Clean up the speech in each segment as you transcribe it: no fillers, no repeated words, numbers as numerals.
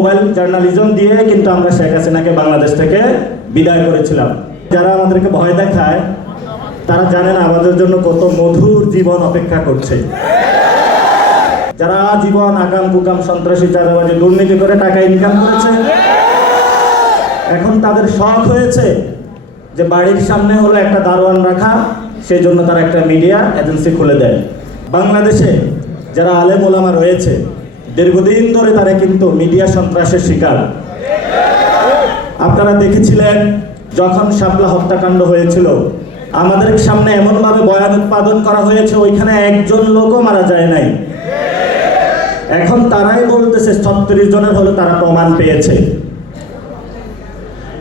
Mobile journalism দিয়ে কিন্তু আমরা শেখ হাসিনাকে বাংলাদেশ থেকে বিদায় করেছিলাম। যারা আমাদেরকে ভয় দেখায় তারা জানেন আমাদের জন্য কত মধুর জীবন অপেক্ষা করছে। যারা জীবন আগাম কুকাম সন্ত্রাসী চাঁদাবাজি দুর্নীতি করে টাকা ইনকাম করেছে, এখন তাদের শখ হয়েছে যে বাড়ির সামনে হলো একটা দারোয়ান রাখা, সেই জন্য তারা একটা মিডিয়া এজেন্সি খুলে দেয়। বাংলাদেশে যারা আলেম ওলামা রয়েছে দীর্ঘদিন ধরে তারা কিন্তু মিডিয়া সন্ত্রাসের শিকার। আপনারা দেখেছিলেন যখন শাপলা হত্যাকাণ্ড হয়েছিল, আমাদের সামনে এমনভাবে বয়ান উৎপাদন করা হয়েছে ওইখানে একজন লোকও মারা যায় নাই। এখন তারাই বলতেছে 36 জনের হলো তারা প্রমাণ পেয়েছে।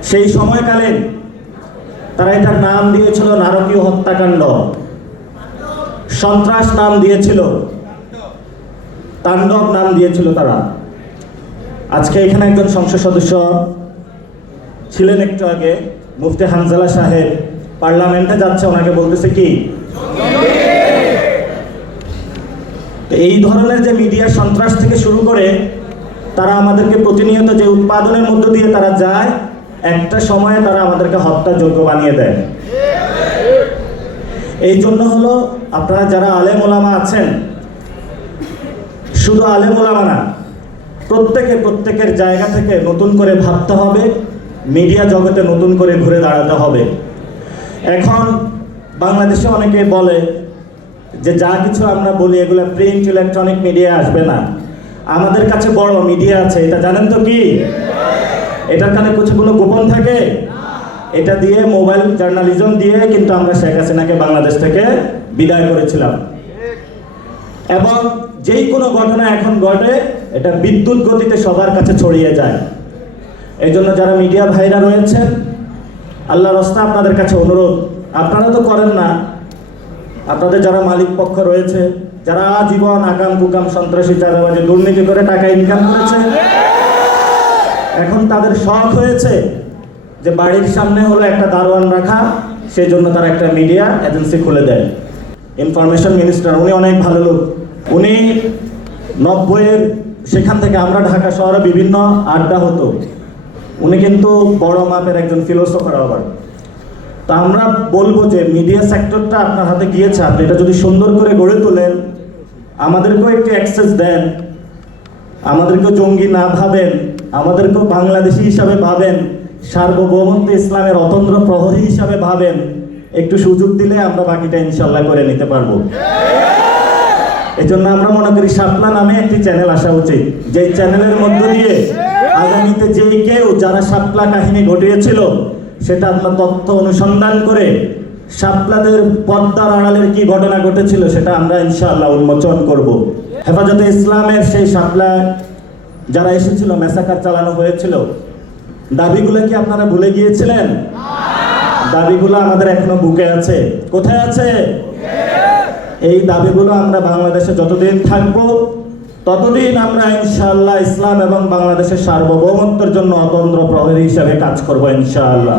সেই সময়কালে তারা এটার নাম দিয়েছিল নারকীয় হত্যাকাণ্ড, সন্ত্রাস নাম দিয়েছিল, তাণ্ডব নাম দিয়েছিল তারা। আজকে এখানে একজন সংসদ সদস্য ছিলেন একটু আগে, মুফতি হানজালা সাহেব পার্লামেন্টে যাচ্ছে, ওনাকে বলতেছে কি এই ধরনের যে মিডিয়া সন্ত্রাস থেকে শুরু করে তারা আমাদেরকে প্রতিনিয়ত যে উৎপাদনের মধ্য দিয়ে তারা যায়, একটা সময়ে তারা আমাদেরকে হত্যাযোগ্য বানিয়ে দেয়। এই জন্য হলো আপনারা যারা আলেম ওলামা আছেন, শুধু আলেম ওলামা না, প্রত্যেকের জায়গা থেকে নতুন করে ভাবতে হবে, মিডিয়া জগতে নতুন করে ঘুরে দাঁড়াতে হবে। এখন বাংলাদেশে অনেকে বলে যে যা কিছু আমরা বলি এগুলো প্রিন্ট ইলেকট্রনিক মিডিয়া আসবে না। আমাদের কাছে বড় মিডিয়া আছে, এটা জানেন তো কি? এটার কানে কোনো গোপন থাকে? এটা দিয়ে মোবাইল জার্নালিজম দিয়ে কিন্তু আমরা শেখ হাসিনাকে বাংলাদেশ থেকে বিদায় করেছিলাম। এবং যেই কোনো ঘটনা এখন ঘটে এটা বিদ্যুৎ গতিতে সবার কাছে ছড়িয়ে যায়। এই জন্য যারা মিডিয়া ভাইরা রয়েছেন, আল্লাহর রাস্তা আপনাদের কাছে অনুরোধ, আপনারা তো করেন না, আপনাদের যারা মালিক পক্ষ রয়েছে, যারা জীবন আগাম কুকাম সন্ত্রাসী চাঁদাবাজি দুর্নীতি করে টাকা ইনকাম করেছে, এখন তাদের শখ হয়েছে যে বাড়ির সামনে হলো একটা দারোয়ান রাখা, সেই জন্য তারা একটা মিডিয়া এজেন্সি খুলে দেয়। ইনফরমেশন মিনিস্টার উনি অনেক ভালো লোক, উনি 90-এর সেখান থেকে আমরা ঢাকা শহরে বিভিন্ন আড্ডা হতো, উনি কিন্তু বড় মাপের একজন ফিলোসফার আবার। তা আমরা বলবো যে মিডিয়া সেক্টরটা আপনার হাতে গিয়েছে, আপনি এটা যদি সুন্দর করে গড়ে তোলেন, আমাদেরকেও একটু অ্যাক্সেস দেন, আমাদেরকেও জঙ্গি না ভাবেন, আমাদেরকেও বাংলাদেশি হিসাবে ভাবেন, সার্বভৌমত্ব ইসলামের অতন্ত্র প্রহরী হিসাবে ভাবেন, একটু সুযোগ দিলে আমরা বাকিটা ইনশাল্লাহ করে নিতে পারবো। এই জন্য আমরা মনে করি শাপলা নামে একটি চ্যানেল আসা উচিত, যে চ্যানেলের মধ্য দিয়ে আগামীতে যেই কেউ যারা শাপলা কাহিনী ঘটিয়েছিল সেটা আপনার তথ্য অনুসন্ধান করে শাপলাদের পর্দার আড়ালের কি ঘটনা ঘটেছিল সেটা আমরা ইনশাআল্লাহ উন্মোচন করব। হেফাজতে ইসলামের সেই শাপলা যারা এসেছিল, ম্যাসাকার চালানো হয়েছিল, দাবিগুলো কি আপনারা ভুলে গিয়েছিলেন? দাবিগুলো আমাদের এখনো বুকে আছে। কোথায় আছে? এই দাবিগুলো আমরা বাংলাদেশে যতদিন থাকবো ততদিন আমরা ইনশাআল্লাহ ইসলাম এবং বাংলাদেশের সার্বভৌমত্বের জন্য অতন্ত্র প্রহরী হিসাবে কাজ করবো ইনশাআল্লাহ।